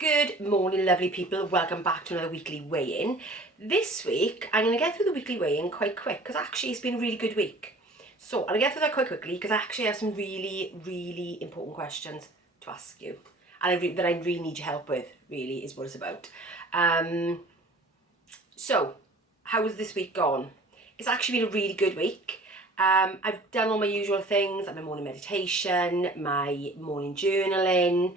Good morning, lovely people. Welcome back to another weekly weigh-in. This week, I'm going to get through the weekly weigh-in quite quick because actually it's been a really good week. So I'm going to get through that quite quickly because I actually have some really important questions to ask you. And that I really need your help with, really, is what it's about. So, how has this week gone? It's actually been a really good week. I've done all my usual things, like my morning meditation, my morning journaling,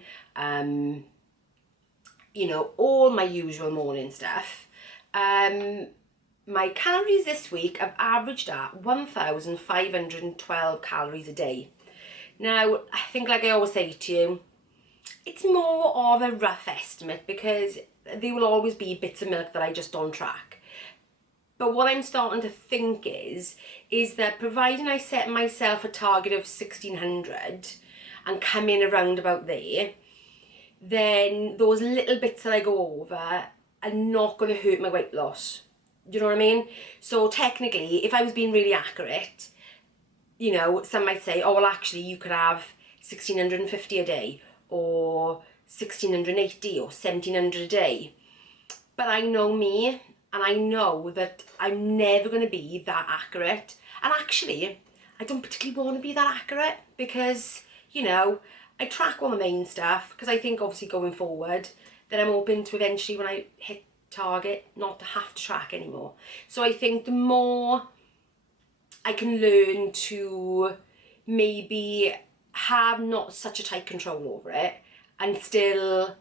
you know, all my usual morning stuff. My calories this week have averaged at 1,512 calories a day. Now, I think, like I always say to you, it's more of a rough estimate because there will always be bits of milk that I just don't track. But what I'm starting to think is that providing I set myself a target of 1,600 and come in around about there, then those little bits that I go over are not going to hurt my weight loss. Do you know what I mean? So technically, if I was being really accurate, you know, some might say, oh, well, actually, you could have 1,650 a day or 1,680 or 1,700 a day. But I know me, and I know that I'm never going to be that accurate. And actually, I don't particularly want to be that accurate because, you know, I track all the main stuff because I think obviously going forward that I'm hoping to eventually, when I hit target, not to have to track anymore. So I think the more I can learn to maybe have not such a tight control over it and still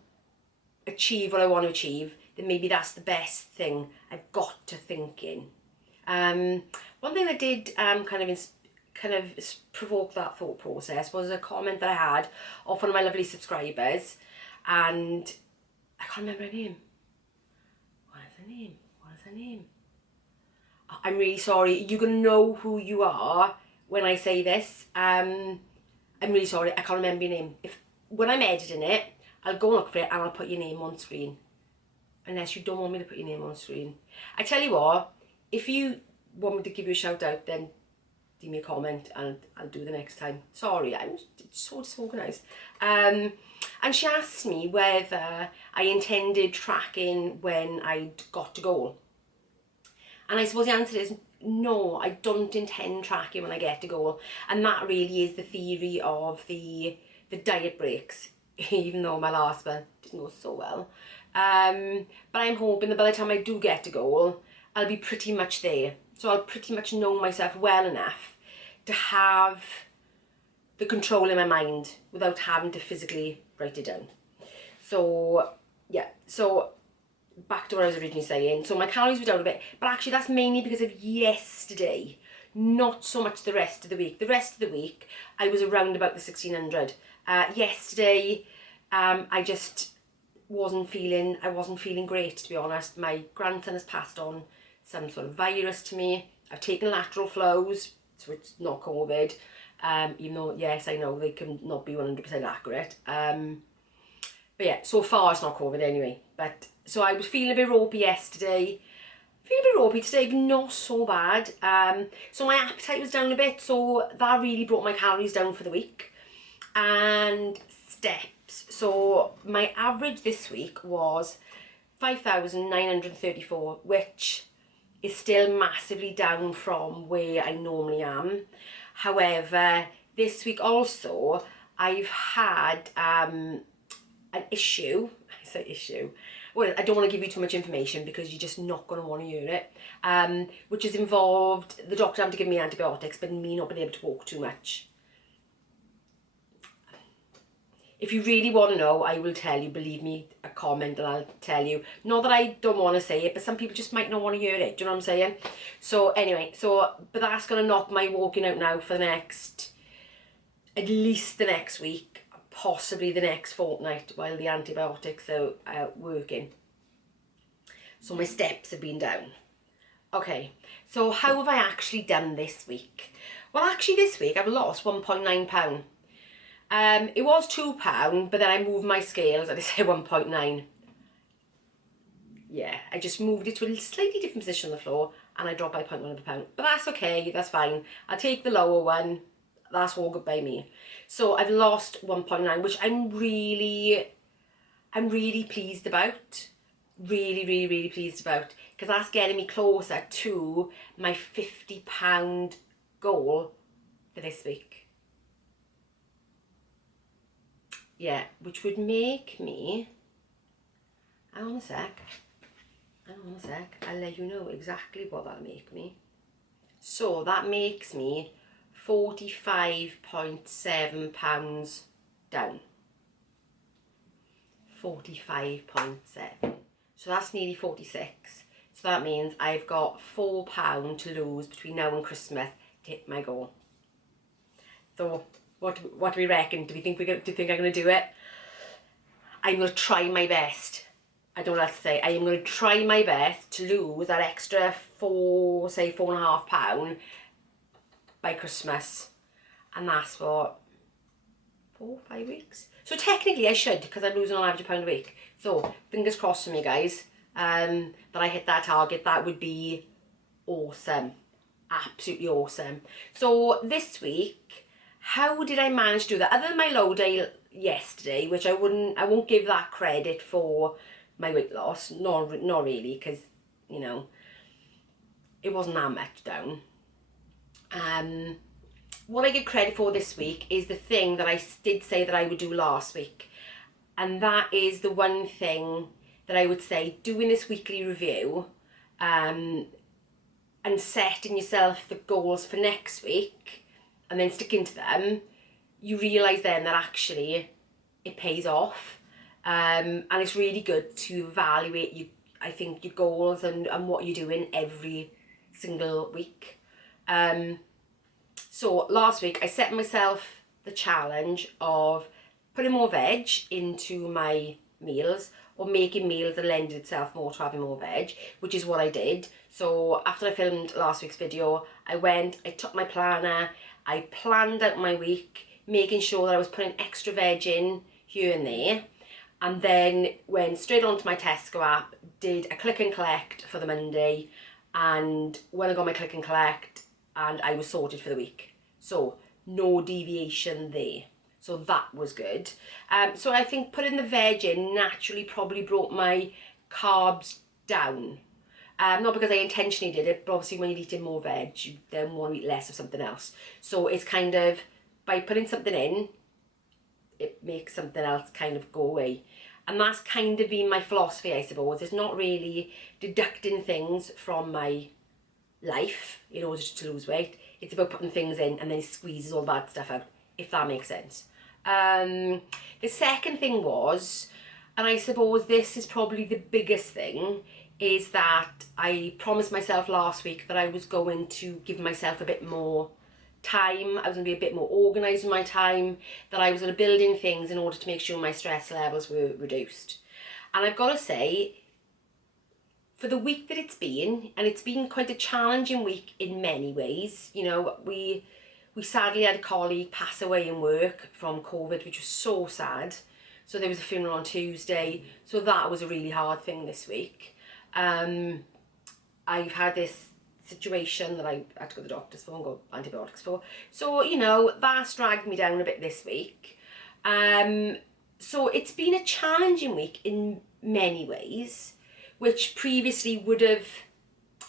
achieve what I want to achieve, then maybe that's the best thing I've got to think in. One thing that did kind of provoke that thought process was a comment that I had off one of my lovely subscribers, and I can't remember her name. What is her name? I'm really sorry. You're going to know who you are when I say this. I'm really sorry. I can't remember your name. When I'm editing it, I'll go and look for it and I'll put your name on screen. Unless you don't want me to put your name on screen. I tell you what, if you want me to give you a shout out, then leave me a comment and I'll do the next time. Sorry, I'm so disorganised. And she asked me whether I intended tracking when I'd got to goal. And I suppose the answer is no, I don't intend tracking when I get to goal. And that really is the theory of the diet breaks, even though my last one didn't go so well. But I'm hoping that by the time I do get to goal, I'll be pretty much there. So I'll pretty much know myself well enough to have the control in my mind without having to physically write it down. So, yeah, so back to what I was originally saying. So my calories were down a bit, but actually that's mainly because of yesterday, not so much the rest of the week. The rest of the week, I was around about the 1,600. Yesterday, I just wasn't feeling great, to be honest. My grandson has passed on some sort of virus to me. I've taken lateral flows, so it's not COVID, even though, yes, I know they can not be 100% accurate. But yeah, so far it's not COVID anyway. But so I was feeling a bit ropey yesterday. Feeling a bit ropey today, but not so bad. So my appetite was down a bit, so that really brought my calories down for the week. And steps. So my average this week was 5,934, which is still massively down from where I normally am. However, this week also I've had an issue. I say issue. Well, I don't want to give you too much information because you're just not going to want to hear it. Which has involved the doctor having to give me antibiotics, but me not being able to walk too much. If you really want to know, I will tell you. Believe me, a comment and I'll tell you. Not that I don't want to say it, but some people just might not want to hear it. Do you know what I'm saying? So anyway, but that's going to knock my walking out now for at least the next week, possibly the next fortnight while the antibiotics are working. So my steps have been down. Okay, so how have I actually done this week? Well, actually this week I've lost 1.9 pounds. It was £2, but then I moved my scales and I say 1.9. Yeah, I just moved it to a slightly different position on the floor and I dropped by 0.1 of a pound. But that's okay, that's fine. I'll take the lower one. That's all good by me. So I've lost 1.9, which I'm really I'm really pleased about. Really, really, really pleased about, because that's getting me closer to my £50 goal for this week. Yeah, which would make me, hang on a sec, I'll let you know exactly what that'll make me. So that makes me £45.7 down. 45.7. So that's nearly 46. So that means I've got £4 to lose between now and Christmas to hit my goal. So what do we reckon? Do you think I'm going to do it? I'm going to try my best. I don't know what else to say. I am going to try my best to lose that extra £4.5 by Christmas. And that's what, 4-5 weeks? So technically I should, because I'm losing on average £1 a week. So fingers crossed for me, guys, that I hit that target. That would be awesome. Absolutely awesome. So this week, how did I manage to do that? Other than my low day yesterday, which I won't give that credit for my weight loss. Not really, because, you know, it wasn't that much down. What I give credit for this week is the thing that I did say that I would do last week. And that is the one thing that I would say, doing this weekly review and setting yourself the goals for next week and then sticking to them, you realise then that actually it pays off. And it's really good to evaluate, I think, your goals and what you're doing every single week. So last week I set myself the challenge of putting more veg into my meals, or making meals that lended itself more to having more veg, which is what I did. So after I filmed last week's video, I took my planner, I planned out my week, making sure that I was putting extra veg in here and there, and then went straight onto my Tesco app, did a click and collect for the Monday, and when I got my click and collect, and I was sorted for the week. So no deviation there. So that was good. So I think putting the veg in naturally probably brought my carbs down. Not because I intentionally did it, but obviously when you're eating more veg, you then want to eat less of something else. So it's kind of, by putting something in, it makes something else kind of go away. And that's kind of been my philosophy, I suppose. It's not really deducting things from my life in order to lose weight. It's about putting things in and then it squeezes all bad stuff out, if that makes sense. The second thing was, and I suppose this is probably the biggest thing, is that I promised myself last week that I was going to give myself a bit more time. I was going to be a bit more organised with my time, that I was going to build in things in order to make sure my stress levels were reduced. And I've got to say, for the week that it's been, and it's been quite a challenging week in many ways, you know, we sadly had a colleague pass away in work from COVID, which was so sad. So there was a funeral on Tuesday, so that was a really hard thing this week. I've had this situation that I had to go to the doctor's for and go antibiotics for. So, you know, that's dragged me down a bit this week. So it's been a challenging week in many ways, which previously would have,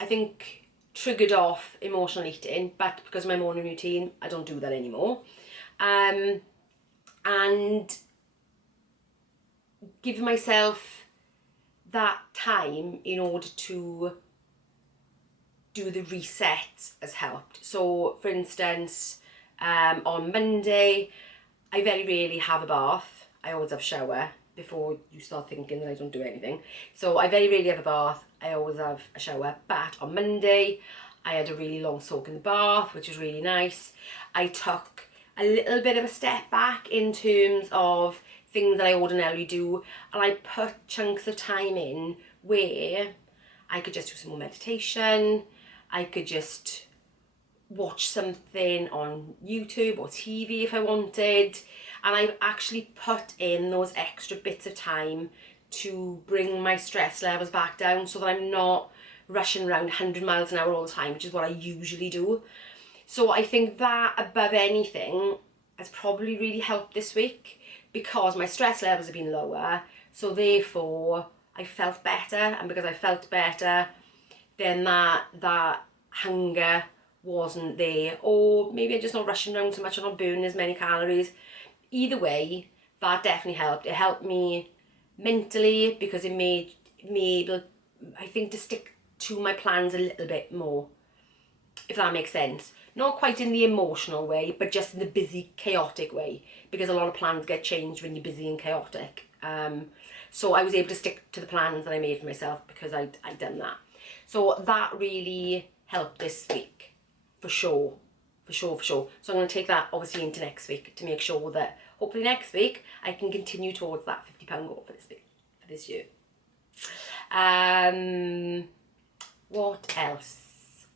I think, triggered off emotional eating, but because of my morning routine, I don't do that anymore. And give myself that time in order to do the resets has helped. So for instance, on Monday, I very rarely have a bath. I always have a shower before you start thinking that I don't do anything. So I very rarely have a bath. I always have a shower. But on Monday, I had a really long soak in the bath, which was really nice. I took a little bit of a step back in terms of things that I ordinarily do, and I put chunks of time in where I could just do some more meditation. I could just watch something on YouTube or TV if I wanted. And I've actually put in those extra bits of time to bring my stress levels back down so that I'm not rushing around 100 miles an hour all the time, which is what I usually do. So I think that, above anything, has probably really helped this week, because my stress levels have been lower. So therefore I felt better, and because I felt better, then that hunger wasn't there, or maybe I'm just not rushing around so much, I'm not burning as many calories. Either way, that definitely helped. It helped me mentally because it made me able, I think, to stick to my plans a little bit more, if that makes sense. Not quite in the emotional way, but just in the busy, chaotic way, because a lot of plans get changed when you're busy and chaotic. So I was able to stick to the plans that I made for myself because I'd done that. So that really helped this week, for sure. For sure. So I'm going to take that obviously into next week to make sure that hopefully next week I can continue towards that £50 goal for this week, for this year. What else?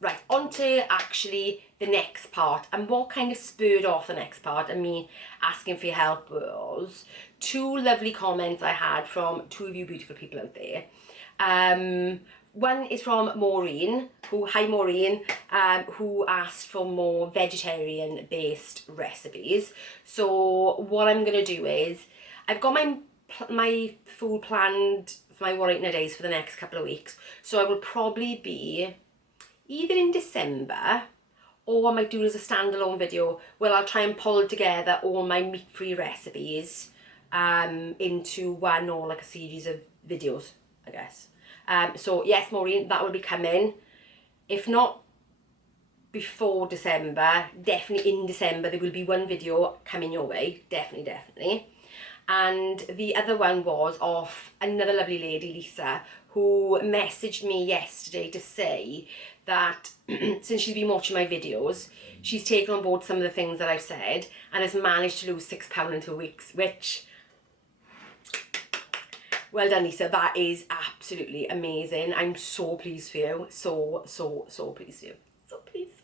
Right, on to actually the next part, and what kind of spurred off the next part and me asking for your help was 2 lovely comments I had from 2 of you beautiful people out there. One is from Maureen, hi Maureen, who asked for more vegetarian based recipes. So what I'm going to do is, I've got my food planned for my What I Eat in a Days for the next couple of weeks. So I will probably be either in December, or I might do it as a standalone video where I'll try and pull together all my meat-free recipes into one, or like a series of videos, I guess. So yes, Maureen, that will be coming. If not before December, definitely in December there will be one video coming your way, definitely. And the other one was off another lovely lady, Lisa, who messaged me yesterday to say that since she's been watching my videos, she's taken on board some of the things that I've said and has managed to lose £6 in 2 weeks, which, well done, Lisa. That is absolutely amazing. I'm so pleased for you. So pleased for you. So pleased.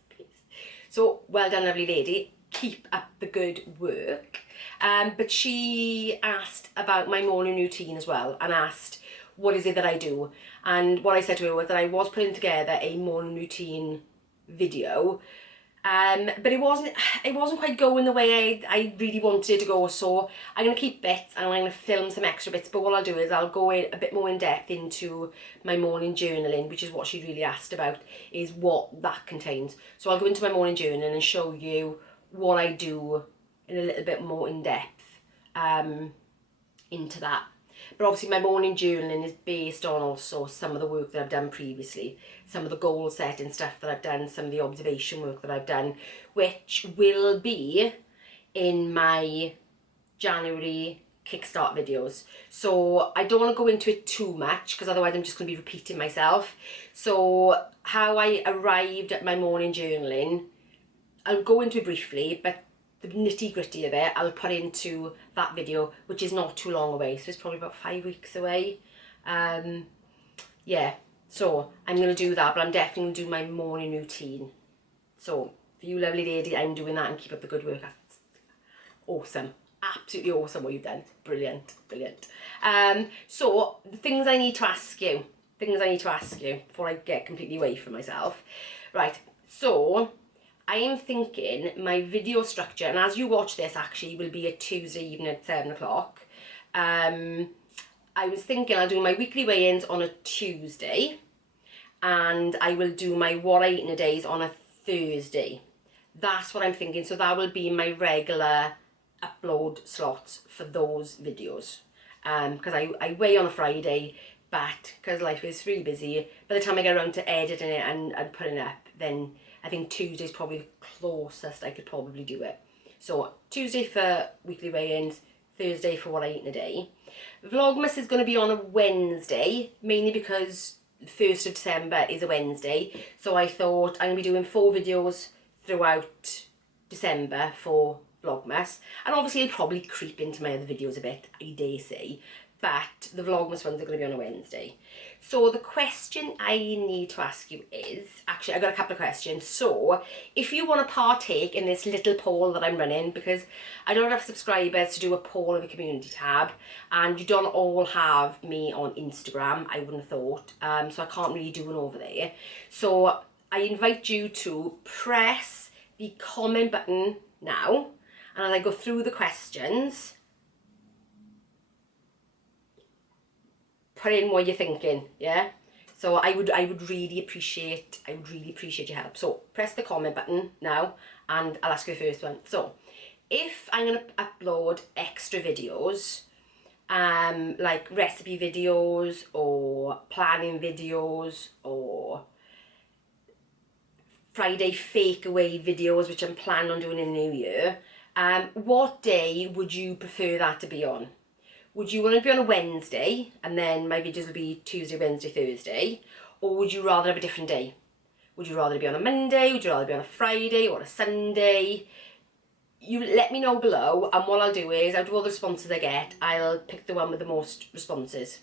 So well done, lovely lady. Keep up the good work. But she asked about my morning routine as well, and asked what is it that I do. And what I said to her was that I was putting together a morning routine video, but it wasn't quite going the way I really wanted it to go. So I'm going to keep bits and I'm going to film some extra bits, but what I'll do is I'll go in a bit more in depth into my morning journaling, which is what she really asked about, is what that contains. So I'll go into my morning journaling and show you what I do in a little bit more in depth into that. But obviously my morning journaling is based on also some of the work that I've done previously, some of the goal setting stuff that I've done, some of the observation work that I've done, which will be in my January kickstart videos. So I don't want to go into it too much because otherwise I'm just going to be repeating myself. So how I arrived at my morning journaling, I'll go into it briefly, but the nitty-gritty of it I'll put into that video, which is not too long away, so it's probably about 5 weeks away. Yeah, so I'm going to do that, but I'm definitely going to do my morning routine. So for you lovely lady, I'm doing that, and keep up the good work. That's awesome, absolutely awesome what you've done. Brilliant. So the things I need to ask you before I get completely away from myself. Right, so I am thinking my video structure, and as you watch this actually, will be a Tuesday evening at 7 o'clock. I was thinking I'll do my weekly weigh-ins on a Tuesday, and I will do my What I Eat in a Days on a Thursday. That's what I'm thinking. So that will be my regular upload slots for those videos. Because I weigh on a Friday, but because life is really busy, by the time I get around to editing it and putting it up, then I think Tuesday's probably the closest I could probably do it. So Tuesday for weekly weigh-ins, Thursday for What I Eat in a Day. Vlogmas is going to be on a Wednesday, mainly because the 1st of December is a Wednesday. So I thought I'm going to be doing 4 videos throughout December for Vlogmas. And obviously it'll probably creep into my other videos a bit, I dare say. But the Vlogmas ones are going to be on a Wednesday. So the question I need to ask you is, actually I've got a couple of questions. So if you want to partake in this little poll that I'm running, because I don't have subscribers to do a poll in the community tab, and you don't all have me on Instagram, I wouldn't have thought, so I can't really do one over there. So I invite you to press the comment button now, and as I go through the questions, put in what you're thinking, yeah? So I would really appreciate your help. So press the comment button now and I'll ask you the first one. So if I'm going to upload extra videos, like recipe videos or planning videos or Friday fake away videos, which I'm planning on doing in the new year, what day would you prefer that to be on? Would you want to be on a Wednesday and then my videos will be Tuesday, Wednesday, Thursday? Or would you rather have a different day? Would you rather be on a Monday? Would you rather be on a Friday or a Sunday? You let me know below, and what I'll do is, out of all the responses I get, I'll pick the one with the most responses.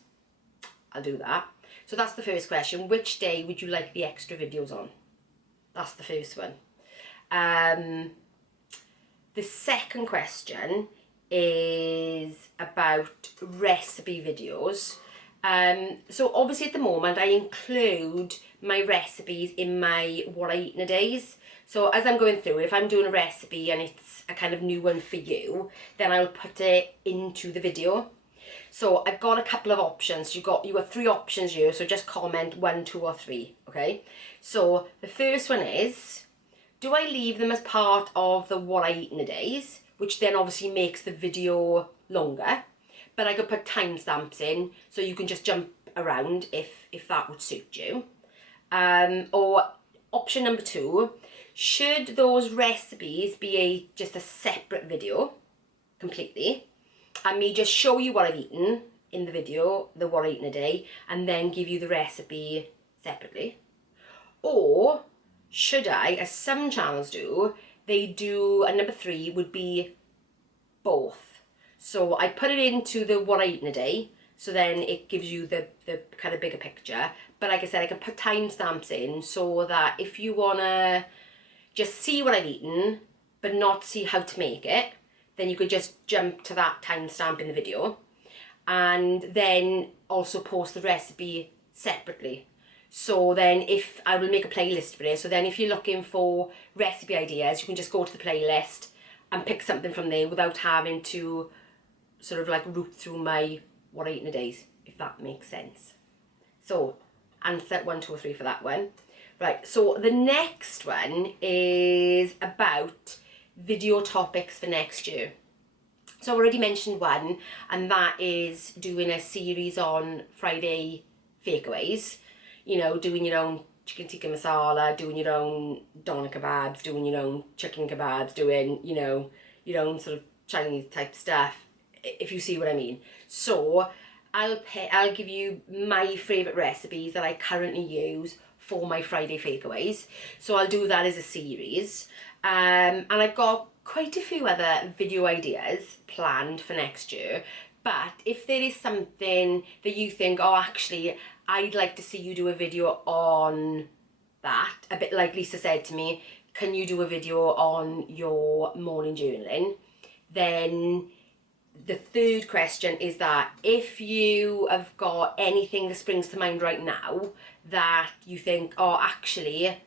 I'll do that. So that's the first question. Which day would you like the extra videos on? That's the first one. The second question is about recipe videos. So obviously at the moment I include my recipes in my what I eat in a days. So as I'm going through, if I'm doing a recipe and it's a kind of new one for you, then I'll put it into the video. So I've got a couple of options. You got 3 options here, so just comment 1, 2 or 3, okay? So the first one is, do I leave them as part of the what I eat in a days, which then obviously makes the video longer, but I could put timestamps in so you can just jump around if that would suit you. Or option number 2, should those recipes be just a separate video completely, and me just show you what I've eaten in the video, the what I eat in a day, and then give you the recipe separately? Or should I, as some channels do, they do, and number 3 would be both. So I put it into the what I eat in a day, so then it gives you the kind of bigger picture. But like I said, I can put timestamps in so that if you want to just see what I've eaten, but not see how to make it, then you could just jump to that timestamp in the video. And then also post the recipe separately. So then if I will make a playlist for it, so then if you're looking for recipe ideas, you can just go to the playlist and pick something from there without having to sort of like root through my what I eat in a days, if that makes sense. So answer 1, 2 or 3 for that one. Right, so the next one is about video topics for next year. So I already mentioned one, and that is doing a series on Friday fakeaways. You know, doing your own chicken tikka masala, doing your own doner kebabs, doing your own chicken kebabs, doing, you know, your own sort of Chinese type stuff, if you see what I mean. So I'll give you my favourite recipes that I currently use for my Friday fakeaways. So I'll do that as a series. And I've got quite a few other video ideas planned for next year. But if there is something that you think, oh, actually, I'd like to see you do a video on that, a bit like Lisa said to me, can you do a video on your morning journaling? Then the third question is that if you have got anything that springs to mind right now that you think, oh, actually,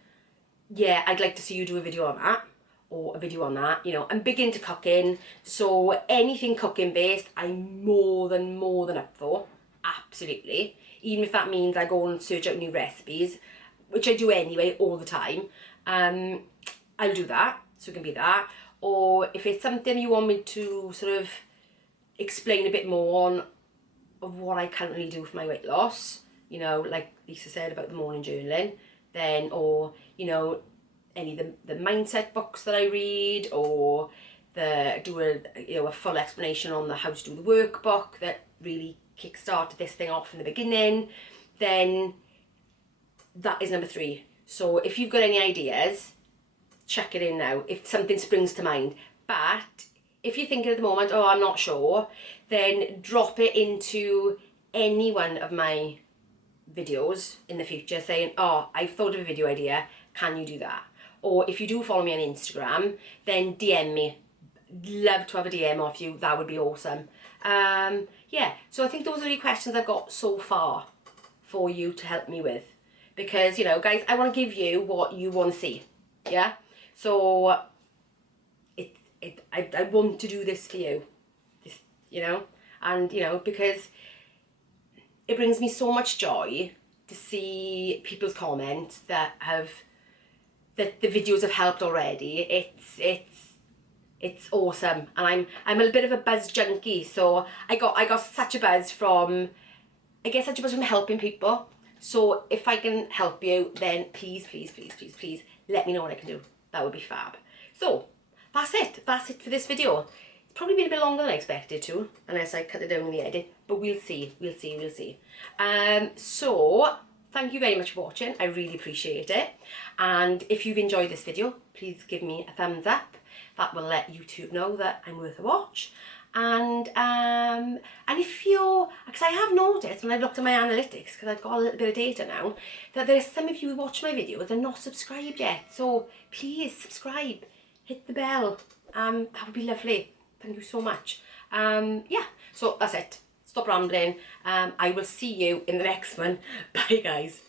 yeah, I'd like to see you do a video on that, or a video on that, you know. I'm big into cooking, so anything cooking based, I'm more than up for, absolutely. Even if that means I go and search out new recipes, which I do anyway all the time, I'll do that, so it can be that. Or if it's something you want me to sort of explain a bit more on of what I currently do for my weight loss, you know, like Lisa said about the morning journaling, then, or, you know, any of the mindset books that I read, or do a full explanation on how to do the workbook that really kickstarted this thing off in the beginning, then that is number 3. So if you've got any ideas, chuck it in now if something springs to mind. But if you're thinking at the moment, oh, I'm not sure, then drop it into any one of my videos in the future saying, oh, I've thought of a video idea, can you do that? Or if you do follow me on Instagram, then DM me. Love to have a DM off you, that would be awesome. Yeah, so I think those are the questions I've got so far for you to help me with. Because, you know, guys, I want to give you what you want to see, yeah? So I want to do this for you, you know, and, you know, because it brings me so much joy to see people's comments that the videos have helped already. It's awesome, and I'm a bit of a buzz junkie, so I got such a buzz from, I get such a buzz from helping people. So if I can help you, then please, please, please, please, please let me know what I can do. That would be fab. So that's it for this video. It's probably been a bit longer than I expected to, unless I cut it down in the edit, but we'll see. So thank you very much for watching. I really appreciate it. And if you've enjoyed this video, please give me a thumbs up. That will let YouTube know that I'm worth a watch. And if you're, because I have noticed when I've looked at my analytics, because I've got a little bit of data now, that there's some of you who watch my videos and not subscribed yet. So please subscribe, hit the bell. That would be lovely. Thank you so much. Yeah, so that's it. Stop rambling. I will see you in the next one. Bye guys.